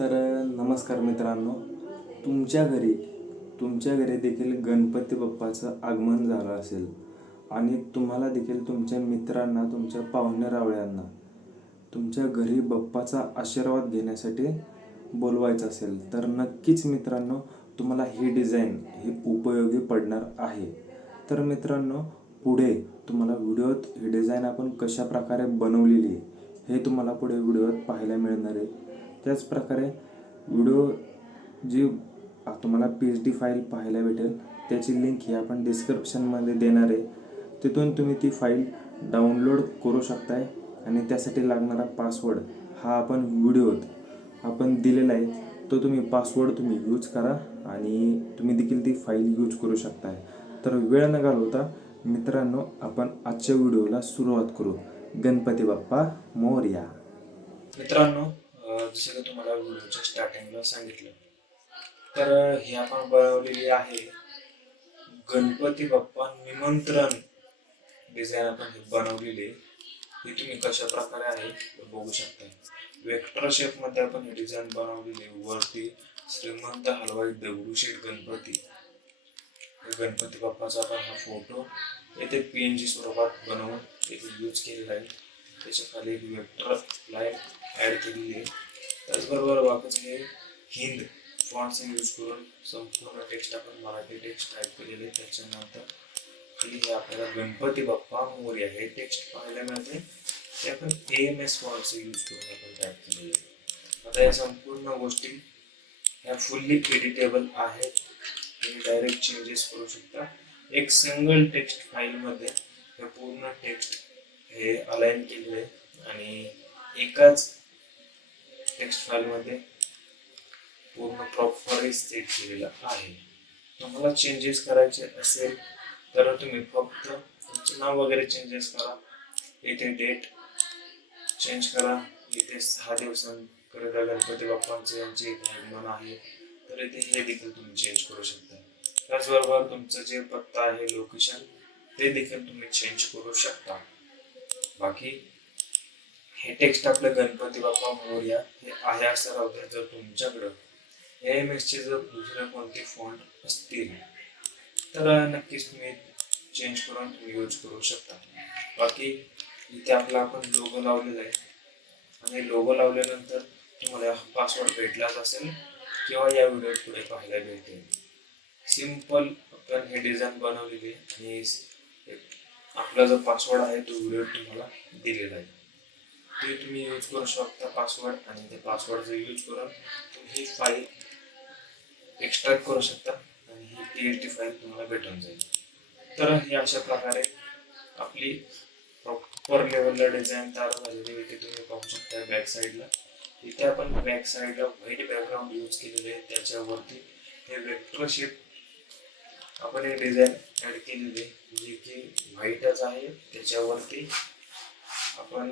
तर नमस्कार मित्रांनो. तुमच्या घरी तुमच्या घरी देखील गणपती बाप्पाचं आगमन झालं असेल. आणि तुम्हाला देखील तुमच्या मित्रांना तुमच्या पाहुणे रावळ्यांना तुमच्या घरी बाप्पाचा आशीर्वाद घेण्यासाठी बोलवायचं असेल. तर नक्कीच मित्रांनो तुम्हाला ही डिझाईन ही उपयोगी पडणार आहे. तर मित्रांनो पुढे तुम्हाला व्हिडिओत ही डिझाईन आपण कशा प्रकारे बनवलेली हे तुम्हाला पुढे व्हिडिओत पाहायला मिळणार आहे. त्याचप्रकारे व्हिडिओ जी तुम्हाला पी एच डी फाईल पाहायला भेटेल त्याची लिंक ही आपण डिस्क्रिप्शनमध्ये देणार आहे. तिथून तुम्ही ती फाईल डाउनलोड करू शकताय आणि त्यासाठी लागणारा पासवर्ड हा आपण व्हिडिओत आपण दिलेला आहे. तो तुम्ही पासवर्ड तुम्ही यूज करा आणि तुम्ही देखील ती फाईल यूज करू शकताय. तर वेळ न घालवता मित्रांनो आपण आजच्या व्हिडिओला सुरुवात करू. गणपती बाप्पा मोर्या. मित्रांनो जसं की तुम्हाला व्हिडिओच्या स्टार्टिंगला सांगितलं. तर हे ही आपण बनवलेली आहे गणपती बाप्पा निमंत्रण डिझाईन आपण बनवलेली ही तुम्ही कशा प्रकारे आहे बघू शकता. वेक्टर शेपमध्ये आपण ही डिझाईन बनवलेली आहे. वरती श्रीमंत हलवाई दगडूशेठ गणपती. हे गणपती बाप्पाचा आपण हा फोटो येथे पी एन जी स्वरूपात बनवून येथे यूज केलेला आहे. त्याच्याखाली एक वेक्टर लाईन ॲड केलेली आहे. त्याचबरोबर बाकीचे हिंद फॉन्ट्स यूज करून संपूर्ण टेक्स्ट आपण मराठी टेक्स्ट टाईप केलेले आहे. त्याच्यानंतर खाली हे आपल्याला गणपती बाप्पा मोर्या हे टेक्स्ट पाहायला मिळते. ते आपण A M S fonts use करून आपण टाईप केलेले आहे. आता या संपूर्ण गोष्टी ह्या फुल्ली एडिटेबल आहेत. तुम्ही डायरेक्ट चेंजेस करू शकता. एक सिंगल टेक्स्ट फाईलमध्ये हे पूर्ण टेक्स्ट हे अलाइन केलेलं आहे आणि एकाच टेक्स्ट फाईलमध्ये पूर्ण प्रॉपर सेट केलेला आहे. तुम्हाला चेंजेस करायचे असेल तर तुम्ही फक्त तुमचं नाव वगैरे चेंजेस करा. इथे डेट चेंज करा. इथे सहा दिवसांकरिता गणपती बाप्पांचे यांचे एक आगमन आहे. तर इथे हे देखील तुम्ही चेंज करू शकता. त्याचबरोबर तुमचं जे पत्ता आहे लोकेशन ते देखील तुम्ही चेंज करू शकता. बाकी हे टेक्स्ट आपलं गणपती बाप्पा मोर्या हे आहे असं राहू द्या जर तुमच्याकडं. एम एसचे जर दुसरे कोणते फॉन्ट असतील तर नक्कीच तुम्ही चेंज करून तुम्ही यूज करू शकता. बाकी इथे आपला आपण लोगो लावलेला आहे. आणि लोगो लावल्यानंतर तुम्हाला पासवर्ड भेटलाच असेल किंवा या व्हिडिओ पुढे पाहायला भेटेल. सिंपल आपण हे डिझाईन बनवलेली आणि आपला जो पासवर्ड आहे तो व्हिडिओ तुम्हाला दिलेला आहे. ते तुम्ही यूज करू शकता पासवर्ड आणि ते पासवर्डचा यूज करून तुम्ही ही फाईल एक्स्ट्रॅक्ट करू शकता आणि ही पी एच डी फाईल तुम्हाला भेटून जाईल. तर ही अशा प्रकारे आपली प्रॉपर लेवलला डिझाईन तयार झालेली आहे. तुम्ही पाहू शकता बॅक साईडला इथे आपण बॅक साईडला व्हाईट बॅकग्राऊंड यूज केलेले आहे. त्याच्यावरती हे वेक्टर शेप आपण हे डिझाईन ऍड केलेली आहे की व्हाईटच आहे त्याच्यावरती आपण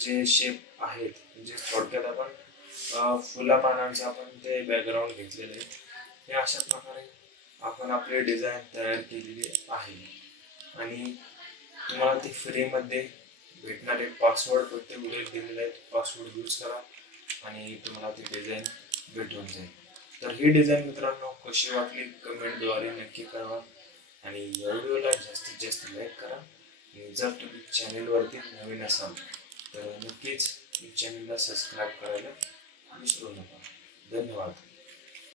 जे शेप आहेत म्हणजे थोडक्यात आपण फुला पानांचं आपण ते बॅकग्राऊंड घेतलेलं आहे. हे अशा प्रकारे आपण आपले डिझाईन तयार केलेली आहे. आणि तुम्हाला ते फ्रीमध्ये भेटणारे पासवर्ड प्रत्येक व्हिडिओ दिलेले आहेत पासवर्ड यूज करा आणि तुम्हाला ती डिझाईन भेटून जाईल. तर ही डिझाईन मित्रांनो कशी वाटली कमेंटद्वारे नक्की कळवा. आणि या व्हिडिओला जास्तीत जास्त लाईक करा. आणि जर तुम्ही चॅनेलवरती नवीन असाल तर नक्कीच चॅनलला सबस्क्राईब करायला विसरू नका. धन्यवाद.